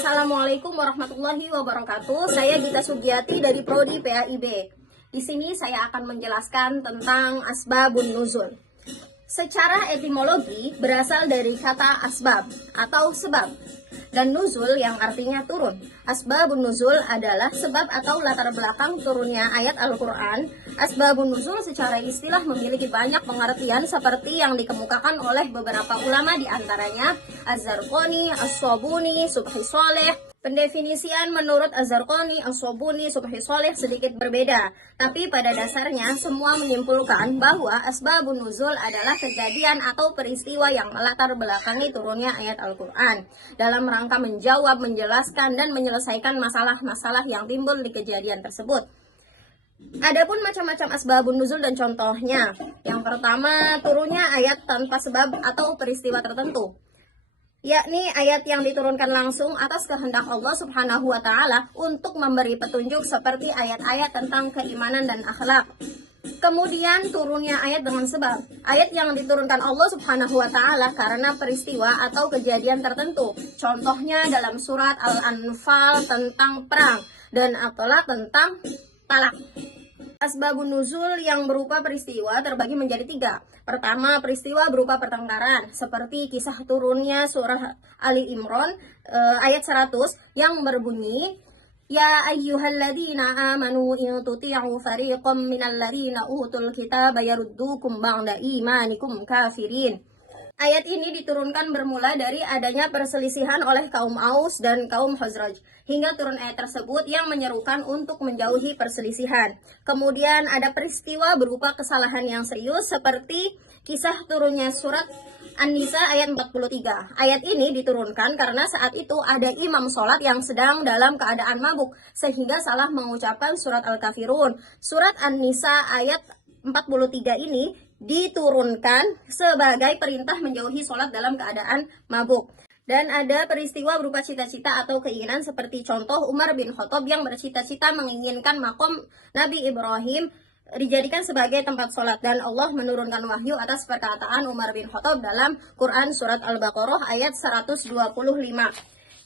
Assalamualaikum warahmatullahi wabarakatuh. Saya Gita Sugiati dari Prodi PAIB. Di sini saya akan menjelaskan tentang asbabun nuzul. Secara etimologi berasal dari kata asbab atau sebab dan nuzul yang artinya turun. Asbabun nuzul adalah sebab atau latar belakang turunnya ayat Al-Quran. Asbabun nuzul secara istilah memiliki banyak pengertian seperti yang dikemukakan oleh beberapa ulama, diantaranya Az-Zarqani, As-Sobuni, Subhi Sholeh. Pendefinisian menurut Az-Zarqani, As-Sobuni, Subhi Sholeh sedikit berbeda, tapi pada dasarnya semua menyimpulkan bahwa asbabun nuzul adalah kejadian atau peristiwa yang melatar belakangi turunnya ayat Al-Quran dalam rangka menjawab, menjelaskan, dan menyelesaikan masalah-masalah yang timbul di kejadian tersebut. Adapun macam-macam asbabun nuzul dan contohnya. Yang pertama, turunnya ayat tanpa sebab atau peristiwa tertentu, yakni ayat yang diturunkan langsung atas kehendak Allah Subhanahu wa Ta'ala untuk memberi petunjuk, seperti ayat-ayat tentang keimanan dan akhlak. Kemudian turunnya ayat dengan sebab, ayat yang diturunkan Allah Subhanahu wa Ta'ala karena peristiwa atau kejadian tertentu. Contohnya dalam surat Al-Anfal tentang perang dan At-Talaq tentang talak. Asbabun nuzul yang berupa peristiwa terbagi menjadi 3. Pertama, peristiwa berupa pertengkaran, seperti kisah turunnya surah Ali Imran ayat 100 yang berbunyi, Ya ayyuhalladzina amanu in tuti'u fariqam minalladzina utul kitaba yaruddukum ba'da imanikum kafirin. Ayat ini diturunkan bermula dari adanya perselisihan oleh kaum Aus dan kaum Khazraj, hingga turun ayat tersebut yang menyerukan untuk menjauhi perselisihan. Kemudian ada peristiwa berupa kesalahan yang serius, seperti kisah turunnya surat An-Nisa ayat 43. Ayat ini diturunkan karena saat itu ada imam sholat yang sedang dalam keadaan mabuk, sehingga salah mengucapkan surat Al-Kafirun. Surat An-Nisa ayat 43 ini diturunkan sebagai perintah menjauhi sholat dalam keadaan mabuk. Dan ada peristiwa berupa cita-cita atau keinginan, seperti contoh Umar bin Khattab yang bercita-cita menginginkan makom Nabi Ibrahim dijadikan sebagai tempat sholat, dan Allah menurunkan wahyu atas perkataan Umar bin Khattab dalam Quran surat Al-Baqarah ayat 125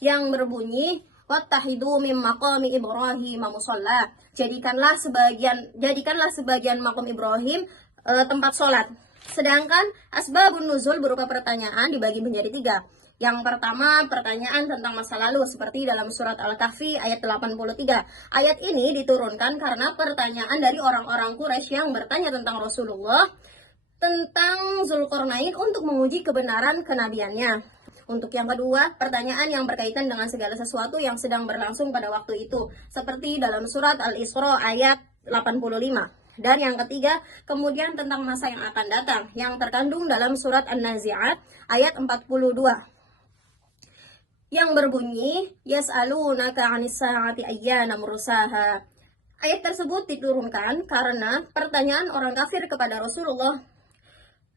yang berbunyi, Wattahidu mim maqami Ibrahim musalla. Jadikanlah sebagian makom Ibrahim tempat sholat. Sedangkan asbabun nuzul berupa pertanyaan dibagi menjadi 3. Yang pertama, pertanyaan tentang masa lalu, seperti dalam surat Al-Kahfi ayat 83. Ayat ini diturunkan karena pertanyaan dari orang-orang Quraisy yang bertanya tentang Rasulullah tentang Zulkarnain untuk menguji kebenaran kenabiannya. Untuk yang kedua, pertanyaan yang berkaitan dengan segala sesuatu yang sedang berlangsung pada waktu itu, seperti dalam surat Al-Isra ayat 85. Dan yang ketiga, kemudian tentang masa yang akan datang, yang terkandung dalam surat An-Nazi'at ayat 42 yang berbunyi, Yas'alunaka 'anis sa'ati ayyana mursaha. Ayat tersebut diturunkan karena pertanyaan orang kafir kepada Rasulullah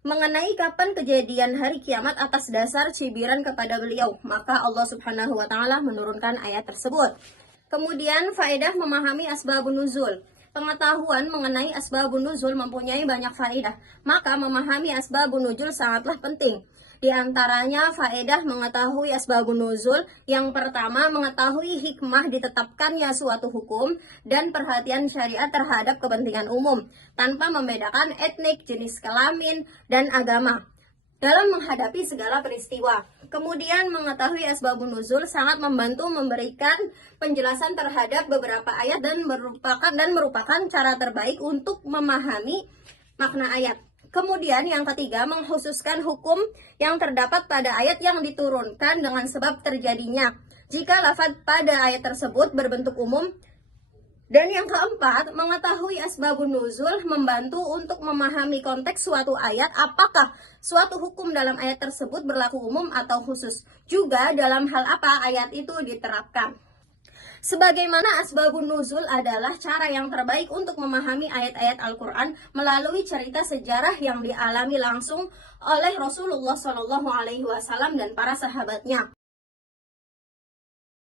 mengenai kapan kejadian hari kiamat atas dasar cibiran kepada beliau. Maka Allah Subhanahu wa Ta'ala menurunkan ayat tersebut. Kemudian faedah memahami asbabun nuzul. Pengetahuan mengenai asbabun nuzul mempunyai banyak faedah, maka memahami asbabun nuzul sangatlah penting. Di antaranya faedah mengetahui asbabun nuzul, yang pertama mengetahui hikmah ditetapkannya suatu hukum dan perhatian syariat terhadap kepentingan umum tanpa membedakan etnik, jenis kelamin, dan agama dalam menghadapi segala peristiwa. Kemudian mengetahui asbabun nuzul sangat membantu memberikan penjelasan terhadap beberapa ayat dan merupakan cara terbaik untuk memahami makna ayat. Kemudian yang ketiga, mengkhususkan hukum yang terdapat pada ayat yang diturunkan dengan sebab terjadinya, jika lafaz pada ayat tersebut berbentuk umum. Dan yang keempat, mengetahui asbabun nuzul membantu untuk memahami konteks suatu ayat, apakah suatu hukum dalam ayat tersebut berlaku umum atau khusus, juga dalam hal apa ayat itu diterapkan. Sebagaimana asbabun nuzul adalah cara yang terbaik untuk memahami ayat-ayat Al-Quran melalui cerita sejarah yang dialami langsung oleh Rasulullah SAW dan para sahabatnya.